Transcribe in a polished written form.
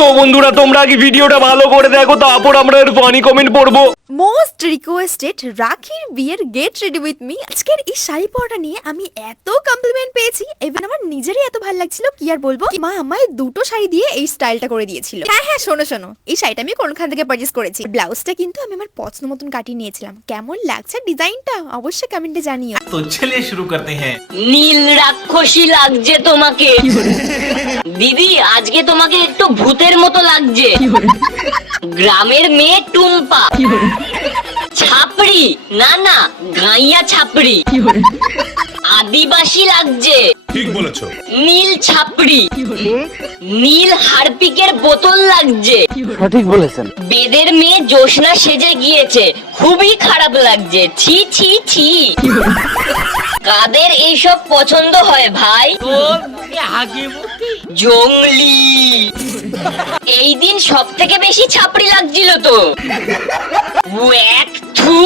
তো বন্ধুরা তোমরা আগে ভিডিওটা ভালো করে দেখো, তারপর আমরা এর ফানি কমেন্ট পড়বো। মোস্ট রিকোয়েস্টেড রাখির বিয়ের গেট রেডি উইথ মি। আজকের এই শাড়ি পরাটা নিয়ে আমি এত কমপ্লিমেন্ট পেয়েছি, ইভেন আমার নিজেরই এত ভালো লাগছিল কি আর বলবো। মা আমায় দুটো শাড়ি দিয়ে এই স্টাইলটা করে দিয়েছিল। হ্যাঁ শোনো শোনো, এই শাড়িটা আমি কোনখান থেকে পারচেজ করেছি। ব্লাউজটা কিন্তু আমি আমার পছন্দ মতন কাটিয়ে নিয়েছিলাম। কেমন লাগছে ডিজাইনটা অবশ্যই কমেন্টে জানিও। তো চলিए শুরু করতে हैं। নীল রাক্ষসী লাগছে তোমাকে দিদি, আজকে তোমাকে একটু ভূতের মতো লাগছে। গ্রামের মেয়ে টুম্পা ছাপড়ি, না না গাইয়া ছাপড়ি। আদিবাসী লাগছে, ঠিক বলেছো। নীল ছাপড়ি। নীল হারপিকের বোতল লাগছে। সঠিক বলেছেন। বেদের মেয়ে জোসনা সেজে গিয়েছে, খুবই খারাপ লাগছে। ছি ছি ছি। কাদের এইসব পছন্দ হয় ভাই? জংলি। এই দিন সব থেকে বেশি ছাপড়ি লাগছিল তো। ওয়াক থু।